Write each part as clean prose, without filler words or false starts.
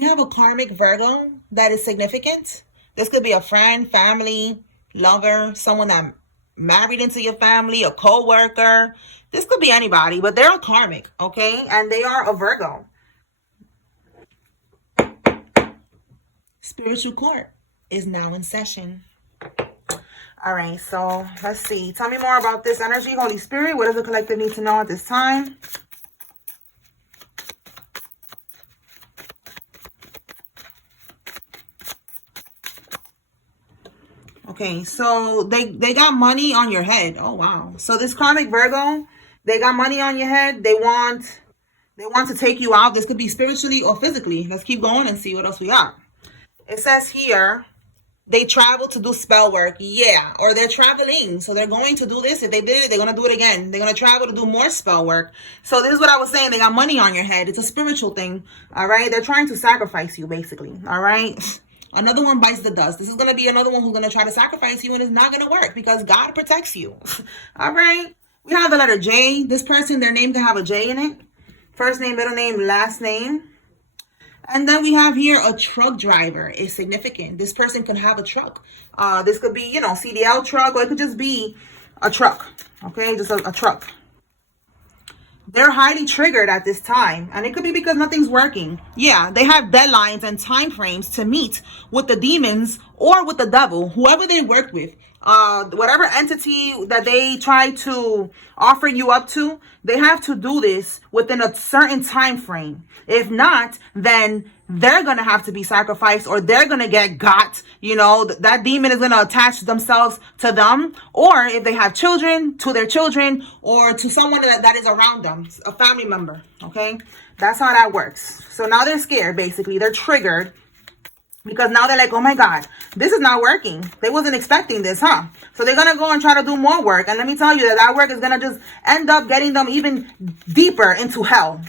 We have a karmic Virgo that is significant. This could be a friend, family, lover, someone that married into your family, a co-worker. This could be anybody, but they're a karmic, okay? And they are a Virgo. Spiritual court is now in session. All right, so let's see. Tell me more about this energy, Holy Spirit. What does the collective need to know at this time? Okay, so they got money on your head. Oh, wow. So this karmic Virgo, they got money on your head. They want to take you out. This could be spiritually or physically. Let's keep going and see what else we got. It says here, they travel to do spell work. Yeah, or they're traveling. So they're going to do this. If they did it, they're going to do it again. They're going to travel to do more spell work. So this is what I was saying. They got money on your head. It's a spiritual thing. All right. They're trying to sacrifice you, basically. All right. Another one bites the dust. This is going to be another one who's going to try to sacrifice you, and it's not going to work because God protects you. All right. We have the letter J. This person, their name can have a J in it. First name, middle name, last name. And then we have here a truck driver is significant. This person could have a truck. This could be, you know, CDL truck, or it could just be a truck. Okay, just a truck. They're highly triggered at this time, and it could be because nothing's working. Yeah, they have deadlines and time frames to meet with the demons or with the devil, whoever they worked with. Whatever entity that they try to offer you up to, they have to do this within a certain time frame. If not, then they're going to have to be sacrificed, or they're going to get got. You know, that demon is going to attach themselves to them, or if they have children, to their children, or to someone that is around them, a family member. Okay, that's how that works. So now they're scared, basically. They're triggered. Because now they're like, oh my God, this is not working. They wasn't expecting this, huh? So they're going to go and try to do more work. And let me tell you that work is going to just end up getting them even deeper into hell.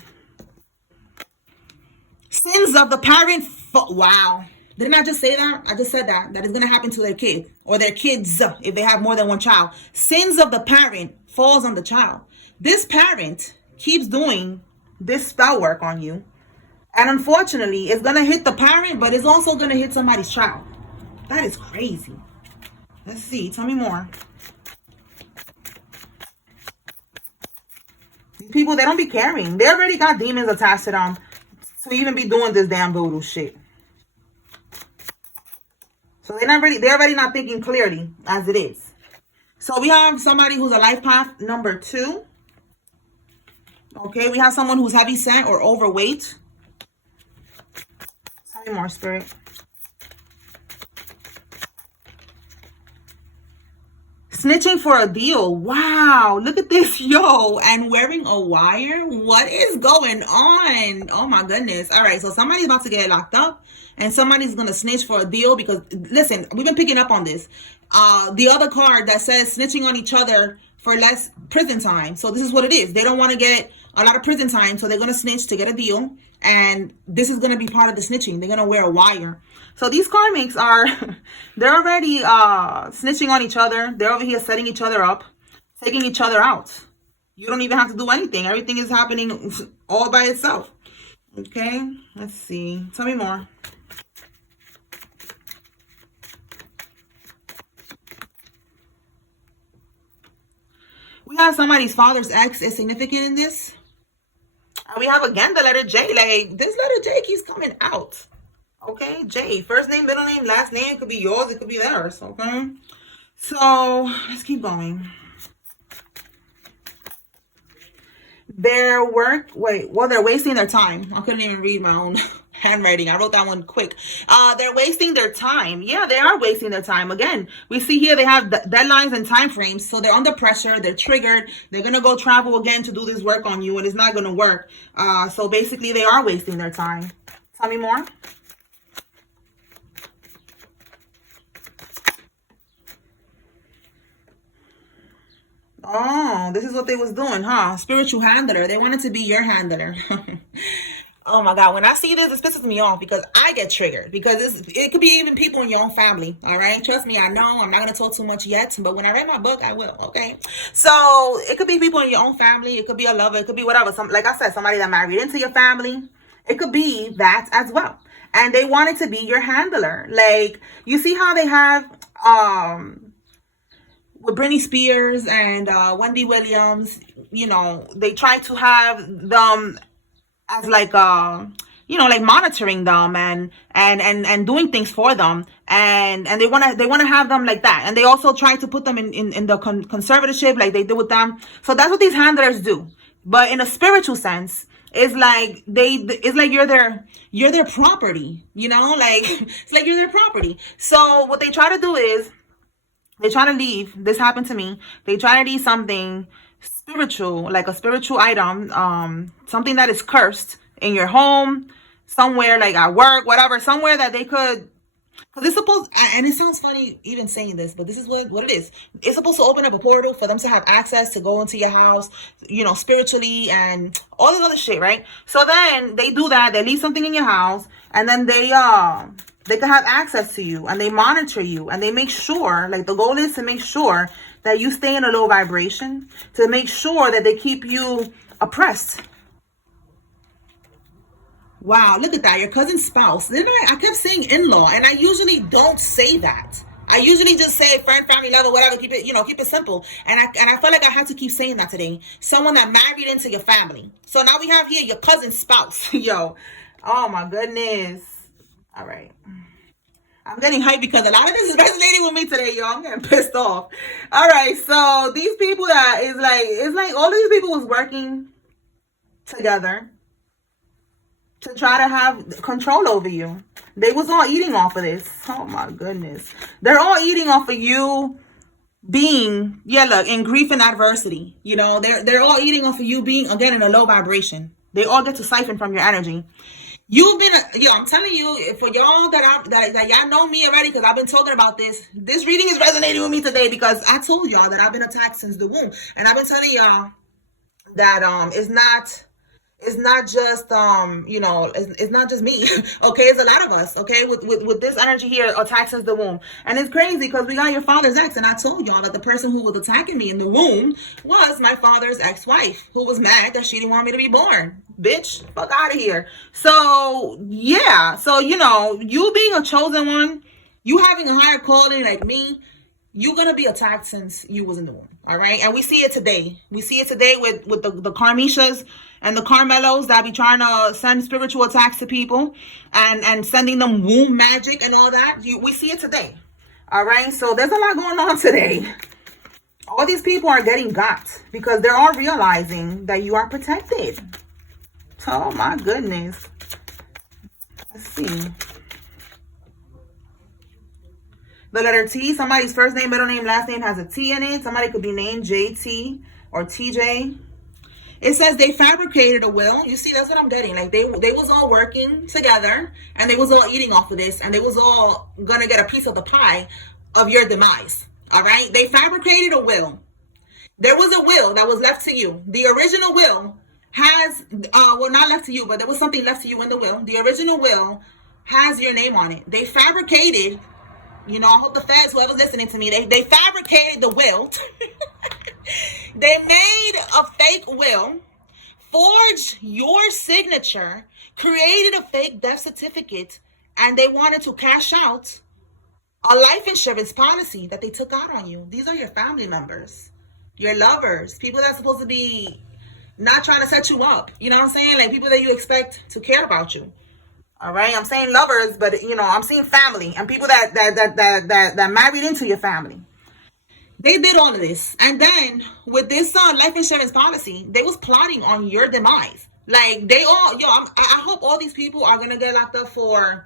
Sins of the parent. Wow. Didn't I just say that? I just said that. That is going to happen to their kid or their kids if they have more than one child. Sins of the parent falls on the child. This parent keeps doing this spell work on you. And unfortunately, it's going to hit the parent, but it's also going to hit somebody's child. That is crazy. Let's see. Tell me more. These people, they don't be caring. They already got demons attached to them to even be doing this damn voodoo shit. So they're already not thinking clearly as it is. So we have somebody who's a life path number 2. Okay, we have someone who's heavy set or overweight. Tell me more, Spirit. Snitching for a deal. Wow, look at this, yo. And wearing a wire. What is going on? Oh my goodness. All right, so somebody's about to get locked up, and somebody's gonna snitch for a deal because, listen, we've been picking up on this. The other card that says snitching on each other for less prison time. So this is what it is. They don't want to get a lot of prison time, so they're going to snitch to get a deal. And this is going to be part of the snitching. They're going to wear a wire. So these karmics they're already snitching on each other. They're over here setting each other up, taking each other out. You don't even have to do anything. Everything is happening all by itself. Okay, let's see. Tell me more. We have somebody's father's ex is significant in this. And we have, again, the letter J. Like, this letter J keeps coming out. Okay, J. First name, middle name, last name. It could be yours. It could be theirs. Okay. So, let's keep going. They're wasting their time. I couldn't even read my own handwriting. I wrote that one quick. They're wasting their time. Yeah, they are wasting their time. Again, we see here they have deadlines and time frames, so they're under pressure. They're triggered. They're gonna go travel again to do this work on you, and it's not gonna work. So basically, they are wasting their time. Tell me more. Oh, this is what they was doing, huh? Spiritual handler. They wanted to be your handler. Oh my God, when I see this, it pisses me off because I get triggered because it could be even people in your own family. All right. Trust me, I know I'm not going to talk too much yet, but when I read my book, I will. Okay. So it could be people in your own family. It could be a lover. It could be whatever. Like I said, somebody that married into your family. It could be that as well. And they wanted to be your handler. Like, you see how they have with Britney Spears and Wendy Williams, you know, they try to have them as like you know, like monitoring them and doing things for them, and they want to have them like that. And they also try to put them in the conservatorship like they did with them. So that's what these handlers do. But in a spiritual sense, it's like it's like you're their property, you know, like it's like you're their property. So what they try to do is they try to leave. This happened to me. They try to leave something spiritual, like a spiritual item, something that is cursed in your home, somewhere like at work, whatever, somewhere that they could, because it's supposed, and it sounds funny even saying this, but this is what it is. It's supposed to open up a portal for them to have access to go into your house, you know, spiritually and all this other shit, right? So then they do that. They leave something in your house, and then they can have access to you, and they monitor you, and they make sure, like the goal is to make sure that you stay in a low vibration, to make sure that they keep you oppressed. Wow, look at that. Your cousin's spouse. Then I kept saying in-law, and I usually don't say that. I usually just say friend, family, lover, whatever. Keep it, you know, keep it simple. And I felt like I had to keep saying that today. Someone that married into your family. So now we have here your cousin's spouse. Yo, oh my goodness. All right. I'm getting hyped because a lot of this is resonating with me today, y'all. I'm getting pissed off. All right, so these people that is like, it's like all of these people was working together to try to have control over you. They was all eating off of this. Oh my goodness. They're all eating off of you being, yeah, look, in grief and adversity. You know, they're all eating off of you being, again, in a low vibration. They all get to siphon from your energy. You've been, I'm telling you, for y'all that y'all know me already, because I've been talking about this. This reading is resonating with me today because I told y'all that I've been attacked since the womb, and I've been telling y'all that it's not just it's not just me. Okay, it's a lot of us. Okay, with this energy here, attacked since the womb, and it's crazy because we got your father's ex, and I told y'all that the person who was attacking me in the womb was my father's ex-wife, who was mad that she didn't want me to be born. Bitch, fuck out of here. So yeah, so you know, you being a chosen one, you having a higher calling like me, you're gonna be attacked since you was in the womb. All right, and we see it today. We see it today with the Karmishas and the Carmelos that be trying to send spiritual attacks to people and sending them womb magic and all that. We see it today. All right, so there's a lot going on today. All these people are getting got because they're all realizing that you are protected. Oh my goodness. Let's see. The letter T, somebody's first name, middle name, last name has a T in it. Somebody could be named JT or TJ. It says they fabricated a will. You see, that's what I'm getting. Like they was all working together and they was all eating off of this and they was all gonna get a piece of the pie of your demise. All right? They fabricated a will. There was a will that was left to you. The original will has, well, not left to you, but there was something left to you in the will. The original will has your name on it. They fabricated, you know, I hope the feds, whoever's listening to me, they fabricated the will. They made a fake will, forged your signature, created a fake death certificate, and they wanted to cash out a life insurance policy that they took out on you. These are your family members, your lovers, people that's supposed to be not trying to set you up. You know what I'm saying? Like people that you expect to care about you. All right, I'm saying lovers, but you know, I'm seeing family and people that married into your family. They did all of this, and then with this life insurance policy, they was plotting on your demise. Like they all, I hope all these people are gonna get locked up for,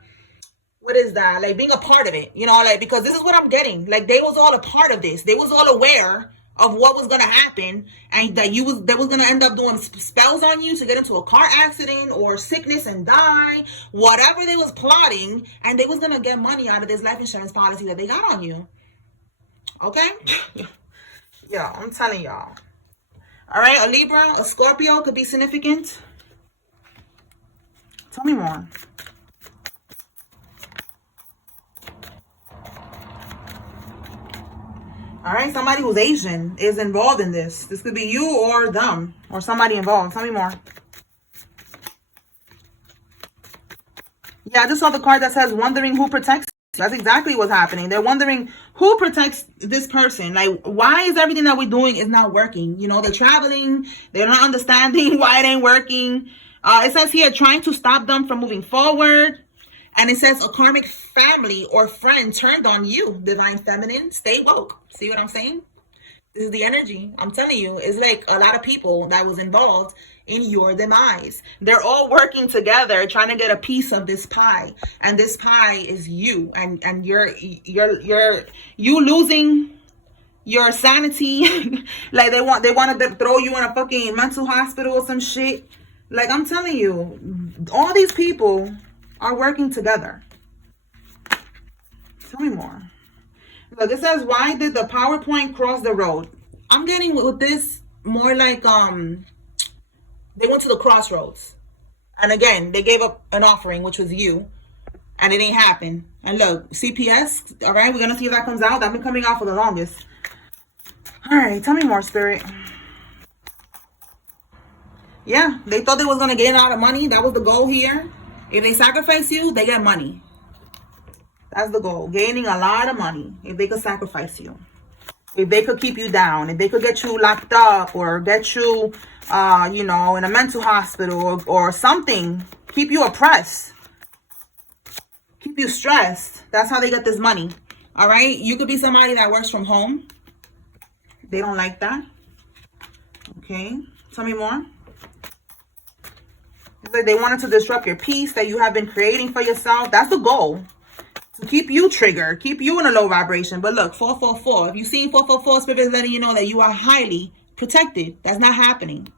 what is that? Like being a part of it, you know, like because this is what I'm getting. Like they was all a part of this. They was all aware of what was gonna happen, and that they was gonna end up doing spells on you to get into a car accident or sickness and die, whatever they was plotting, and they was gonna get money out of this life insurance policy that they got on you. Okay? Yeah, I'm telling y'all. All right, a Libra, a Scorpio could be significant. Tell me more. All right, somebody who's Asian is involved in this. This could be you or them or somebody involved. Tell me more. Yeah, I just saw the card that says wondering who protects you. That's exactly what's happening. They're wondering who protects this person. Like, why is everything that we're doing is not working? You know, they're traveling. They're not understanding why it ain't working. It says here, trying to stop them from moving forward. And it says a karmic family or friend turned on you, divine feminine. Stay woke. See what I'm saying? This is the energy. I'm telling you, it's like a lot of people that was involved in your demise. They're all working together trying to get a piece of this pie. And this pie is you. And you're you losing your sanity. Like they want to throw you in a fucking mental hospital or some shit. Like, I'm telling you, all these people are working together. Tell me more. Look, it says, why did the PowerPoint cross the road? I'm getting with this more like they went to the crossroads. And again, they gave up an offering, which was you. And it ain't happened. And look, CPS, all right, we're going to see if that comes out. That's been coming out for the longest. All right, tell me more, Spirit. Yeah, they thought they was going to get a lot of money. That was the goal here. If they sacrifice you, they get money. That's the goal. Gaining a lot of money if they could sacrifice you. If they could keep you down. If they could get you locked up or get you, you know, in a mental hospital or something. Keep you oppressed. Keep you stressed. That's how they get this money. All right? You could be somebody that works from home. They don't like that. Okay. Tell me more. It's like they wanted to disrupt your peace that you have been creating for yourself. That's the goal. To keep you triggered, keep you in a low vibration. But look, 444. If you've seen 444, Spirit is letting you know that you are highly protected. That's not happening.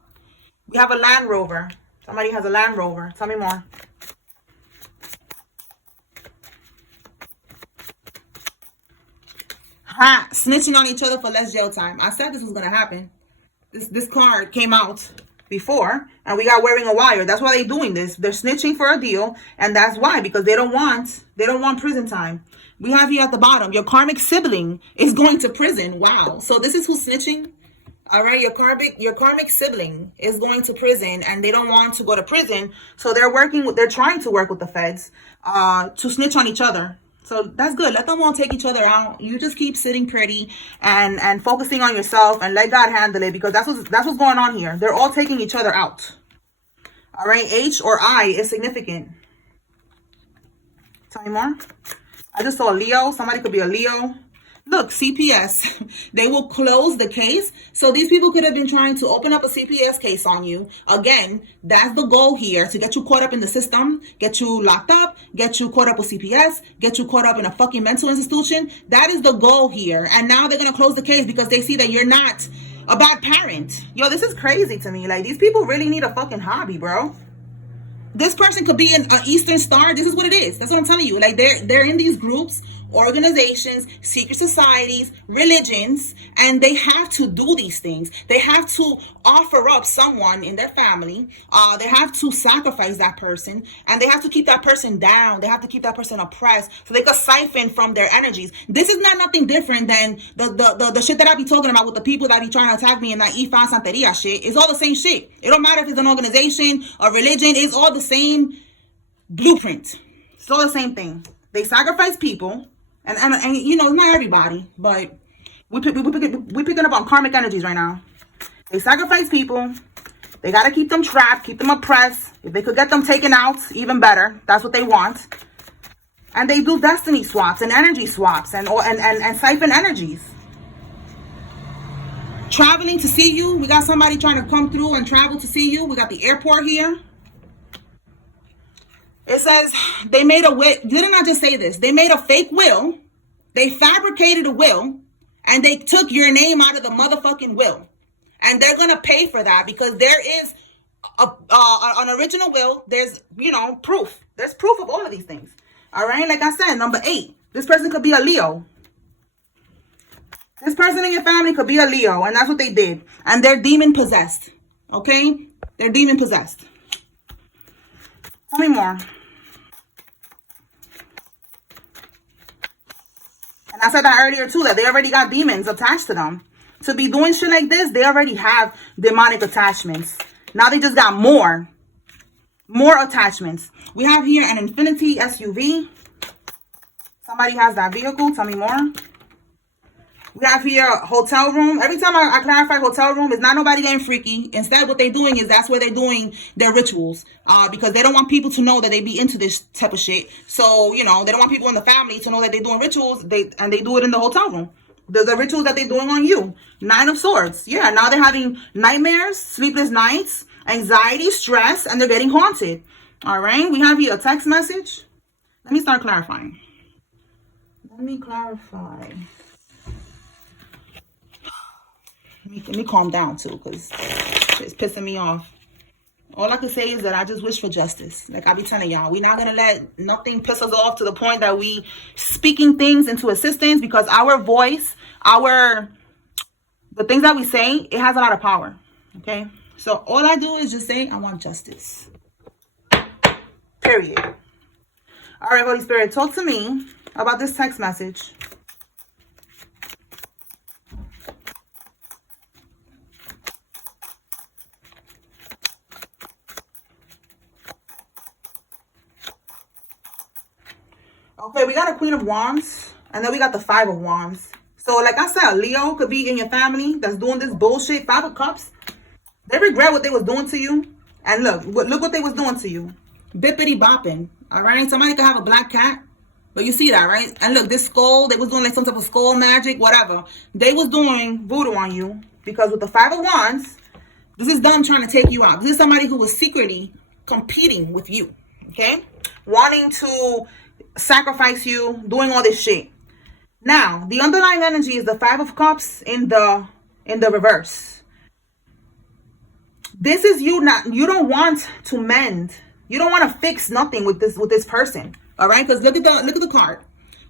We have a Land Rover. Somebody has a Land Rover. Tell me more. Ha! Snitching on each other for less jail time. I said this was going to happen. This card came out before and we got wearing a wire. That's why they're doing this. They're snitching for a deal, and that's why, because they don't want prison time. We have here at the bottom, your karmic sibling is going to prison. Wow. So this is who's snitching. All right, your karmic sibling is going to prison, and they don't want to go to prison, so they're trying to work with the feds to snitch on each other. So that's good. Let them all take each other out. You just keep sitting pretty and focusing on yourself and let God handle it, because that's what's going on here. They're all taking each other out. All right. H or I is significant. Tell me more. I just saw a Leo. Somebody could be a Leo. Look, CPS, they will close the case. So these people could have been trying to open up a CPS case on you. Again, that's the goal here, to get you caught up in the system, get you locked up, get you caught up with CPS, get you caught up in a fucking mental institution. That is the goal here. And now they're going to close the case because they see that you're not a bad parent. Yo, this is crazy to me. Like, these people really need a fucking hobby, bro. This person could be an Eastern Star. This is what it is. That's what I'm telling you. Like, they're in these groups, organizations, secret societies, religions, and they have to do these things. They have to offer up someone in their family. They have to sacrifice that person, and they have to keep that person down. They have to keep that person oppressed so they can siphon from their energies. This is not nothing different than the shit that I be talking about with the people that be trying to attack me in that Ifa Santeria shit. It's all the same shit. It don't matter if it's an organization, a religion. It's all the same blueprint. It's all the same thing. They sacrifice people. And you know, not everybody, but we're picking up on karmic energies right now. They sacrifice people. They got to keep them trapped, keep them oppressed. If they could get them taken out, even better. That's what they want. And they do destiny swaps and energy swaps and siphon energies. Traveling to see you. We got somebody trying to come through and travel to see you. We got the airport here. It says they made a will. Didn't I just say this? They made a fake will. They fabricated a will, and they took your name out of the motherfucking will. And they're going to pay for that, because there is an original will. There's, you know, proof. There's proof of all of these things. All right. Like I said, number 8, this person could be a Leo. This person in your family could be a Leo, and that's what they did. And they're demon possessed. Okay. They're demon possessed. Tell me more. And I said that earlier too, that they already got demons attached to them. To be doing shit like this, they already have demonic attachments. Now they just got more. More attachments. We have here an Infinity SUV. Somebody has that vehicle. Tell me more. We have here a hotel room. Every time I clarify hotel room, it's not nobody getting freaky. Instead, what they're doing is that's where they're doing their rituals. Because they don't want people to know that they be into this type of shit. So, you know, they don't want people in the family to know that they're doing rituals. They do it in the hotel room. The rituals that they're doing on you. 9 of Swords. Yeah, now they're having nightmares, sleepless nights, anxiety, stress, and they're getting haunted. All right, we have here a text message. Let me start clarifying. Let me clarify. Let me calm down too, because it's pissing me off. All I can say is that I just wish for justice. Like I be telling y'all, we're not going to let nothing piss us off to the point that we speaking things into existence, because our voice, the things that we say, it has a lot of power. Okay? So all I do is just say, I want justice. Period. All right, Holy Spirit, talk to me about this text message. Okay, we got a Queen of Wands, and then we got the 5 of Wands. So, like I said, Leo could be in your family that's doing this bullshit. 5 of Cups. They regret what they was doing to you. And look what they was doing to you. Bippity bopping. All right? Somebody could have a black cat. But you see that, right? And look, this skull, they was doing like some type of skull magic, whatever. They was doing voodoo on you. Because with the 5 of Wands, this is them trying to take you out. This is somebody who was secretly competing with you. Okay? Wanting to sacrifice you, doing all this shit. Now, the underlying energy is the 5 of Cups in the reverse. This is you don't want to mend. You don't want to fix nothing with this person. All right? Because look at the card.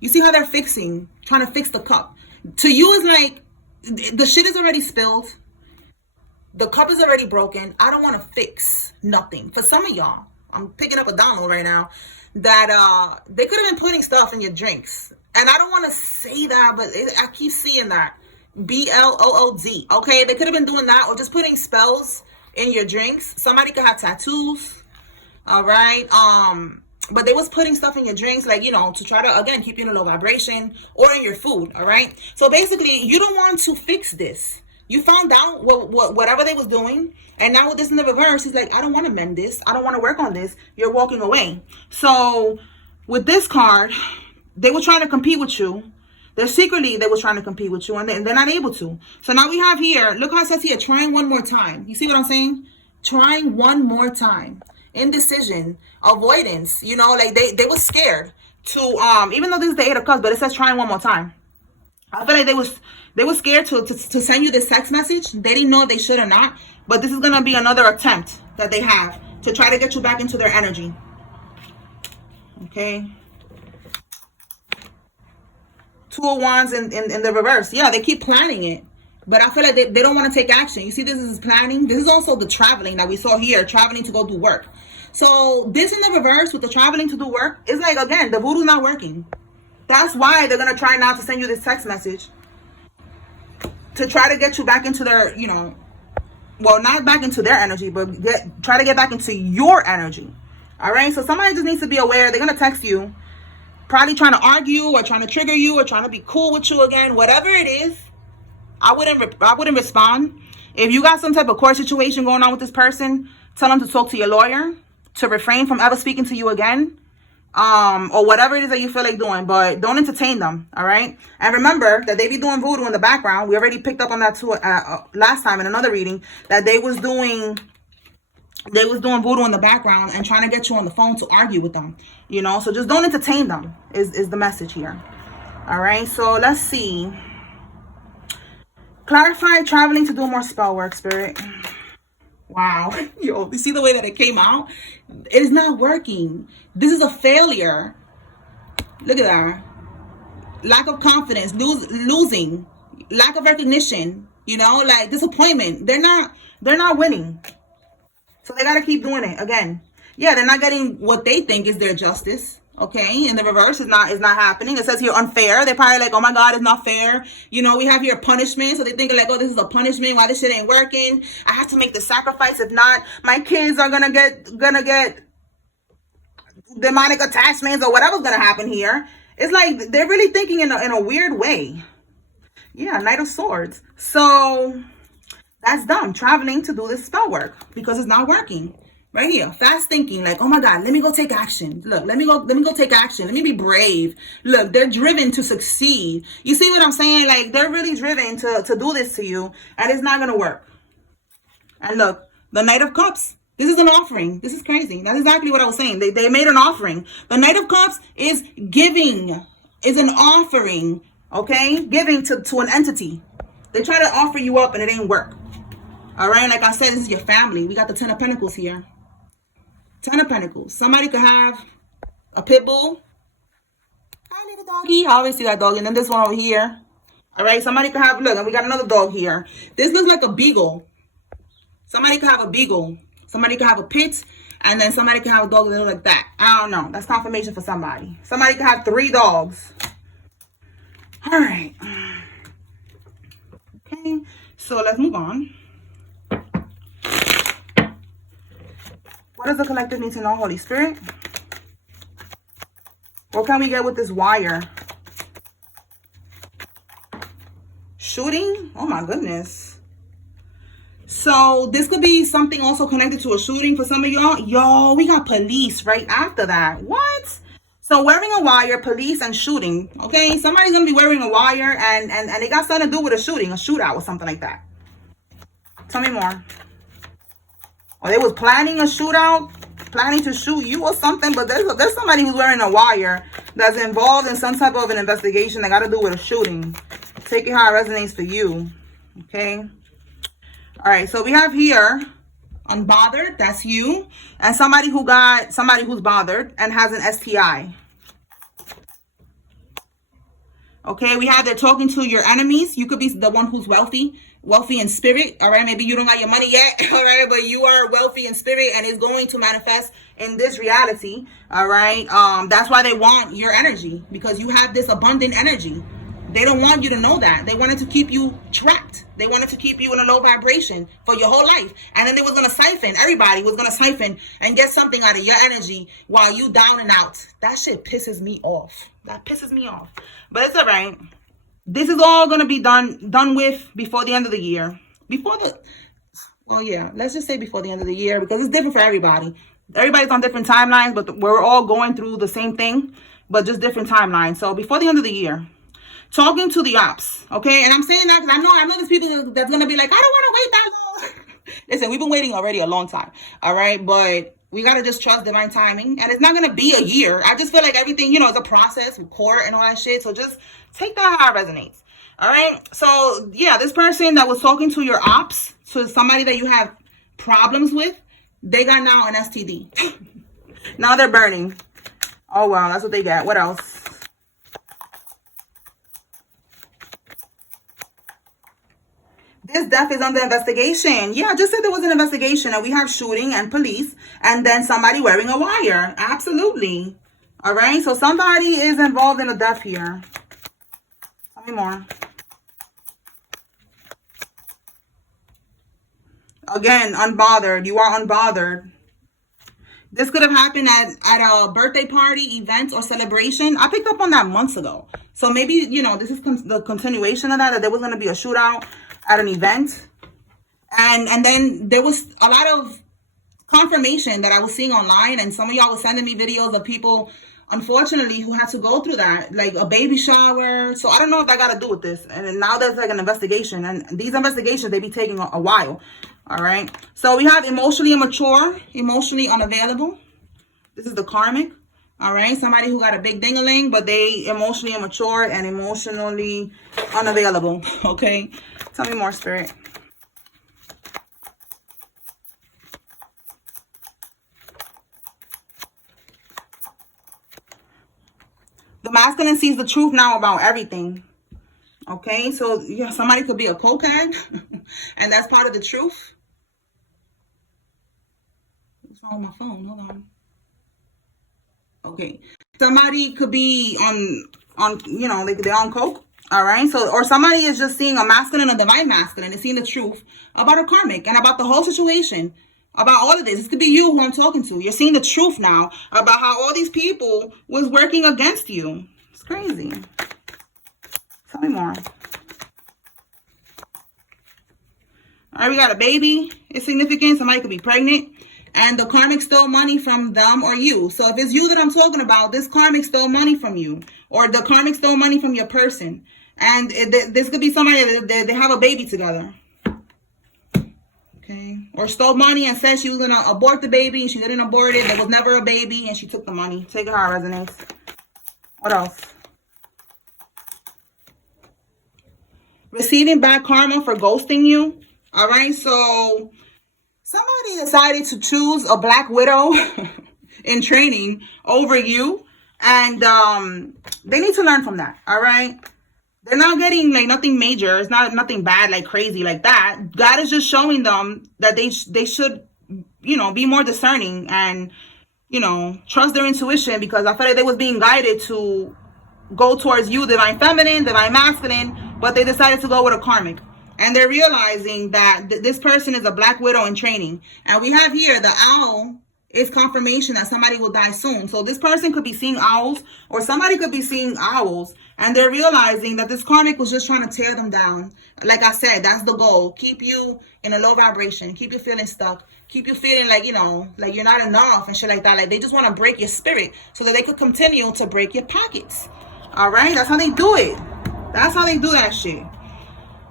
You see how they're trying to fix the cup. To you, it's like the shit is already spilled. The cup is already broken. I don't want to fix nothing. For some of y'all, I'm picking up a download right now, that they could have been putting stuff in your drinks. And I don't want to say that, but I keep seeing that. BLOOD. Okay, they could have been doing that, or just putting spells in your drinks. Somebody could have tattoos. All right. But they was putting stuff in your drinks, like, you know, to try to, again, keep you in a low vibration, or in your food. All right. So basically, you don't want to fix this. You found out whatever they was doing. And now with this in the reverse, he's like, I don't want to mend this. I don't want to work on this. You're walking away. So with this card, they were trying to compete with you. They were trying to compete with you, and they're not able to. So now we have here, look how it says here, trying one more time. You see what I'm saying? Trying one more time. Indecision, avoidance. You know, like they were scared to, even though this is the 8 of Cups, but it says trying one more time. I feel like they were scared to send you this text message. They didn't know if they should or not. But this is going to be another attempt that they have to try to get you back into their energy. Okay. 2 of Wands in the reverse. Yeah, they keep planning it. But I feel like they don't want to take action. You see, this is planning. This is also the traveling that we saw here. Traveling to go do work. So this in the reverse with the traveling to do work is like, again, the voodoo's not working. That's why they're going to try not to send you this text message. To try to get you back into their, you know, well, not back into their energy, but try to get back into your energy. All right? So somebody just needs to be aware. They're going to text you, probably trying to argue or trying to trigger you or trying to be cool with you again. Whatever it is, I wouldn't respond. If you got some type of court situation going on with this person, tell them to talk to your lawyer, to refrain from ever speaking to you again. Or whatever it is that you feel like doing, but don't entertain them. All right. And remember that they be doing voodoo in the background. We already picked up on that too last time in another reading, that they was doing voodoo in the background and trying to get you on the phone to argue with them, you know. So just don't entertain them is the message here. All right. So let's see. Clarify traveling to do more spell work, Spirit. Wow. Yo, you see the way that it came out? It is not working. This is a failure. Look at that. Lack of confidence, losing, lack of recognition, you know, like disappointment. They're not winning. So they got to keep doing it again. Yeah, they're not getting what they think is their justice. Okay, and the reverse is not happening. It says here unfair. They're probably like, oh my God, it's not fair. You know, we have here punishment. So they think like, oh, this is a punishment. Why this shit ain't working? I have to make the sacrifice. If not, my kids are gonna get demonic attachments or whatever's gonna happen here. It's like they're really thinking in a weird way. Yeah, Knight of Swords. So that's dumb. Traveling to do this spell work because it's not working. Right here, fast thinking, like, oh my God, let me go take action. Look, let me go take action. Let me be brave. Look, they're driven to succeed. You see what I'm saying? Like, they're really driven to do this to you, and it's not gonna work. And look, the Knight of Cups. This is an offering. This is crazy. That's exactly what I was saying. They made an offering. The Knight of Cups is giving, is an offering, okay? Giving to an entity. They try to offer you up and it ain't work. All right, like I said, this is your family. We got the 10 of Pentacles here. 10 of Pentacles. Somebody could have a pit bull. Hi, little doggy. I always see that dog. And then this one over here. All right, somebody could have, look, and we got another dog here. This looks like a beagle. Somebody could have a beagle. Somebody could have a pit. And then somebody could have a dog that looks like that. I don't know. That's confirmation for somebody. Somebody could have 3 dogs. All right. Okay, so let's move on. What does the collective need to know, Holy Spirit? What can we get with this wire? Shooting? Oh my goodness. So this could be something also connected to a shooting for some of y'all. Yo, we got police right after that. What? So wearing a wire, police, and shooting. Okay, somebody's gonna be wearing a wire and it got something to do with a shooting, a shootout or something like that. Tell me more. Or they was planning a shootout, planning to shoot you or something, but there's somebody who's wearing a wire that's involved in some type of an investigation that got to do with a shooting. Take it how it resonates for you. Okay. All right. So we have here unbothered. That's you. And somebody who's bothered and has an STI. Okay, we have they're talking to your enemies. You could be the one who's wealthy in spirit. All right, maybe you don't got your money yet. All right, but you are wealthy in spirit and it's going to manifest in this reality. All right, that's why they want your energy, because you have this abundant energy. They don't want you to know that. They wanted to keep you trapped. They wanted to keep you in a low vibration for your whole life. And then they was going to siphon. Everybody was going to siphon and get something out of your energy while you down and out. That shit pisses me off. That pisses me off. But it's all right. This is all going to be done with before the end of the year. Well, yeah, let's just say before the end of the year, because it's different for everybody. Everybody's on different timelines, but we're all going through the same thing, but just different timelines. So before the end of the year. Talking to the ops, okay? And I'm saying that because I know there's people that's going to be like, I don't want to wait that long. Listen, we've been waiting already a long time, all right? But we got to just trust divine timing. And it's not going to be a year. I just feel like everything, is a process with court and all that shit. So just take that how it resonates, all right? So, yeah, this person that was talking to your ops, to somebody that you have problems with, they got now an STD. Now they're burning. Oh, wow, that's what they got. What else? This death is under investigation. Yeah, I just said there was an investigation and we have shooting and police and then somebody wearing a wire. Absolutely. All right. So somebody is involved in a death here. Tell me more. Again, unbothered. You are unbothered. This could have happened at a birthday party, event, or celebration. I picked up on that months ago. So maybe, this is the continuation of that there was going to be a shootout at an event. And then there was a lot of confirmation that I was seeing online. And some of y'all were sending me videos of people, unfortunately, who had to go through that, like a baby shower. So I don't know if that got to do with this. And now there's like an investigation. And these investigations, they be taking a while. All right. So we have emotionally immature, emotionally unavailable. This is the karmic. All right. Somebody who got a big ding-a-ling, but they emotionally immature and emotionally unavailable. Okay. Tell me more, Spirit. The masculine sees the truth now about everything. Okay. So yeah, somebody could be a cokehead and that's part of the truth. What's wrong with my phone? Hold on. Okay. Somebody could be on they're on coke. All right. So, or somebody is just seeing a masculine, a divine masculine, and seeing the truth about a karmic and about the whole situation. about all of this. This could be you who I'm talking to. You're seeing the truth now about how all these people was working against you. It's crazy. Tell me more. All right, we got a baby. It's significant. Somebody could be pregnant. And the karmic stole money from them or you. So if it's you that I'm talking about, this karmic stole money from you. Or the karmic stole money from your person. And this could be somebody that they have a baby together. Okay. Or stole money and said she was going to abort the baby. And she didn't abort it. There was never a baby. And she took the money. Take it how it resonates. What else? Receiving bad karma for ghosting you. All right. So somebody decided to choose a black widow in training over you. And they need to learn from that. All right. They're not getting like nothing major. It's not nothing bad, like crazy like that. God is just showing them that they should, you know, be more discerning and, you know, trust their intuition, because I felt like they was being guided to go towards you, divine feminine, divine masculine, but they decided to go with a karmic. And they're realizing that this person is a black widow in training. And we have here the owl is confirmation that somebody will die soon. So this person could be seeing owls, or somebody could be seeing owls, and they're realizing that this karmic was just trying to tear them down. Like I said, that's the goal. Keep you in a low vibration. Keep you feeling stuck. Keep you feeling like, you know, like you're not enough and shit like that. Like they just want to break your spirit so that they could continue to break your pockets. All right? That's how they do it. That's how they do that shit.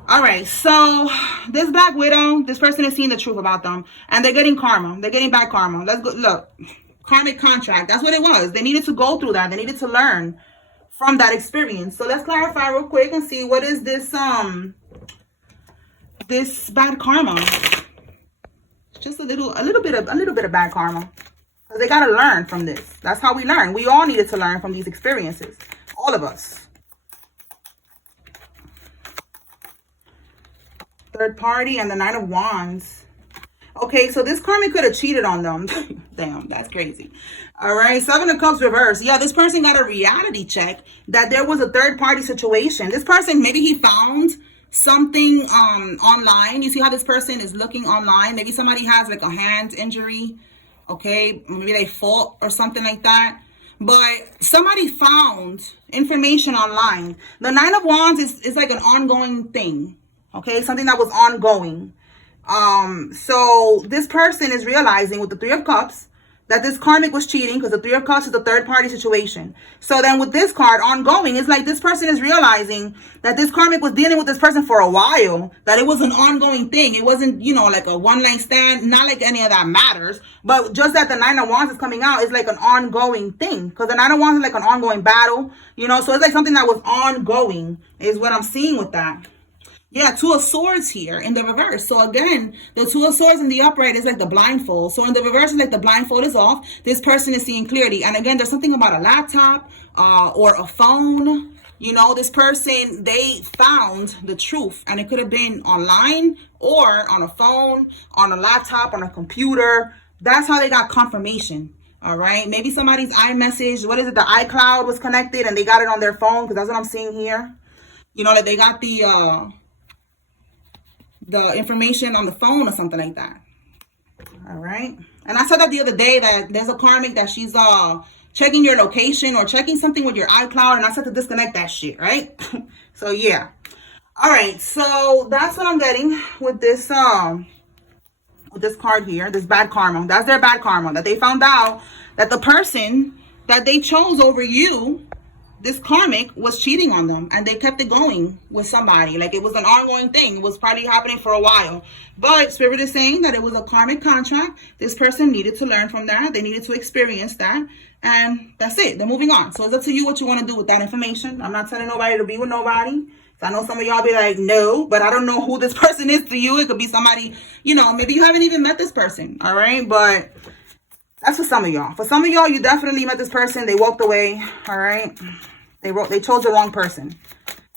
All right, so this black widow, this person is seeing the truth about them, and they're getting karma. They're getting bad karma. Let's go. Look, karmic contract. That's what it was. They needed to go through that. They needed to learn from that experience. So let's clarify real quick and see what is this this bad karma. Just a little bit of bad karma. So they gotta learn from this. That's how we learn. We all needed to learn from these experiences. All of us. Third party and the Knight of Wands. Okay, so this karmic could have cheated on them. Damn, that's crazy. All right, Seven of Cups reverse. Yeah, this person got a reality check that there was a third party situation. This person, maybe he found something online. You see how this person is looking online? Maybe somebody has like a hand injury. Okay, maybe they fought or something like that. But somebody found information online. The Nine of Wands is like an ongoing thing. Okay, something that was ongoing. So this person is realizing with the Three of Cups that this karmic was cheating, because the Three of Cups is a third party situation. So then with this card, ongoing, it's like this person is realizing that this karmic was dealing with this person for a while, that it was an ongoing thing. It wasn't, you know, like a one night stand, not like any of that matters, but just that the Nine of Wands is coming out is like an ongoing thing, because the Nine of Wands is like an ongoing battle, you know, so it's like something that was ongoing is what I'm seeing with that. Yeah, Two of Swords here in the reverse. So again, the Two of Swords in the upright is like the blindfold. So in the reverse is like the blindfold is off. This person is seeing clearly. And again, there's something about a laptop or a phone. You know, this person, they found the truth. And it could have been online or on a phone, on a laptop, on a computer. That's how they got confirmation. All right. Maybe somebody's iMessage. What is it? The iCloud was connected and they got it on their phone, because that's what I'm seeing here. You know, like they got the information on the phone or something like that. All right. And I said that the other day that there's a karmic that she's checking your location or checking something with your iCloud, and I said to disconnect that shit, right? So yeah. All right. So that's what I'm getting with this card here, this bad karma. That's their bad karma, that they found out that the person that they chose over you, this karmic, was cheating on them, and they kept it going with somebody. Like it was an ongoing thing. It was probably happening for a while, but Spirit is saying that it was a karmic contract. This person needed to learn from that. They needed to experience that, and that's it. They're moving on. So it's up to you what you want to do with that information. I'm not telling nobody to be with nobody. So I know some of y'all be like, no, but I don't know who this person is to you. It could be somebody, you know, maybe you haven't even met this person. All right, but that's for some of y'all. For some of y'all, you definitely met this person. They walked away. All right. They chose the wrong person.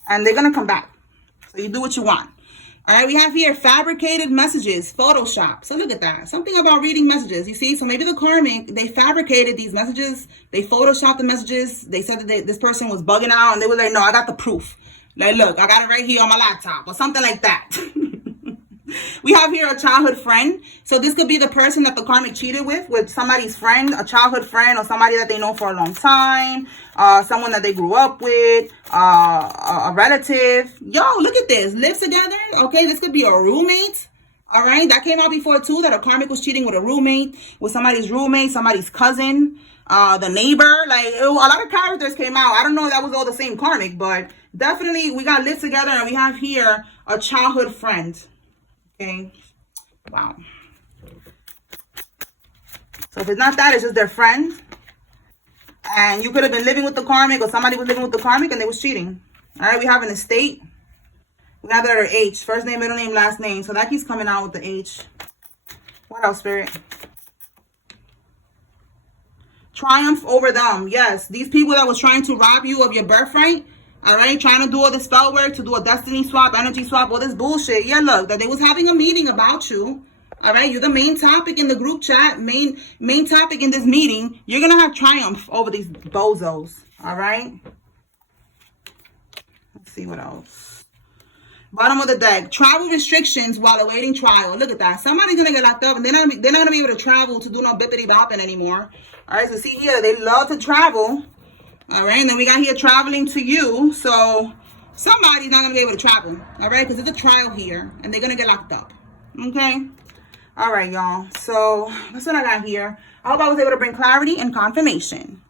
And they're going to come back. So you do what you want. All right. We have here fabricated messages, Photoshop. So look at that. Something about reading messages. You see? So maybe the karmic, they fabricated these messages. They Photoshopped the messages. They said that this person was bugging out. And they were like, no, I got the proof. Like, look, I got it right here on my laptop. Or something like that. We have here a childhood friend. So this could be the person that the karmic cheated with somebody's friend, a childhood friend, or somebody that they know for a long time, someone that they grew up with, a relative. Yo, look at this. Lives together. Okay, this could be a roommate. All right, that came out before too, that a karmic was cheating with a roommate, with somebody's roommate, somebody's cousin, the neighbor. Like, a lot of characters came out. I don't know if that was all the same karmic, but definitely we got live together, and we have here a childhood friend. Okay, wow. So if it's not that, it's just their friend. And you could have been living with the karmic, or somebody was living with the karmic and they was cheating. All right, we have an estate. We have the letter H. First name, middle name, last name. So that keeps coming out with the H. What else, Spirit? Triumph over them. Yes, these people that was trying to rob you of your birthright. All right, trying to do all the spell work, to do a destiny swap, energy swap, all this bullshit. Yeah, look, that they was having a meeting about you. All right, you're the main topic in the group chat, main topic in this meeting. You're going to have triumph over these bozos. All right. Let's see what else. Bottom of the deck, travel restrictions while awaiting trial. Look at that. Somebody's going to get locked up, and they're not going to be able to travel to do no bippity bopping anymore. All right, so see here, they love to travel. All right, and then we got here traveling to you. So somebody's not going to be able to travel. All right, because it's a trial here, and they're going to get locked up. Okay. All right, y'all. So that's what I got here. I hope I was able to bring clarity and confirmation.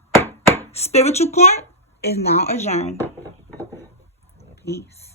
Spiritual court is now adjourned. Peace.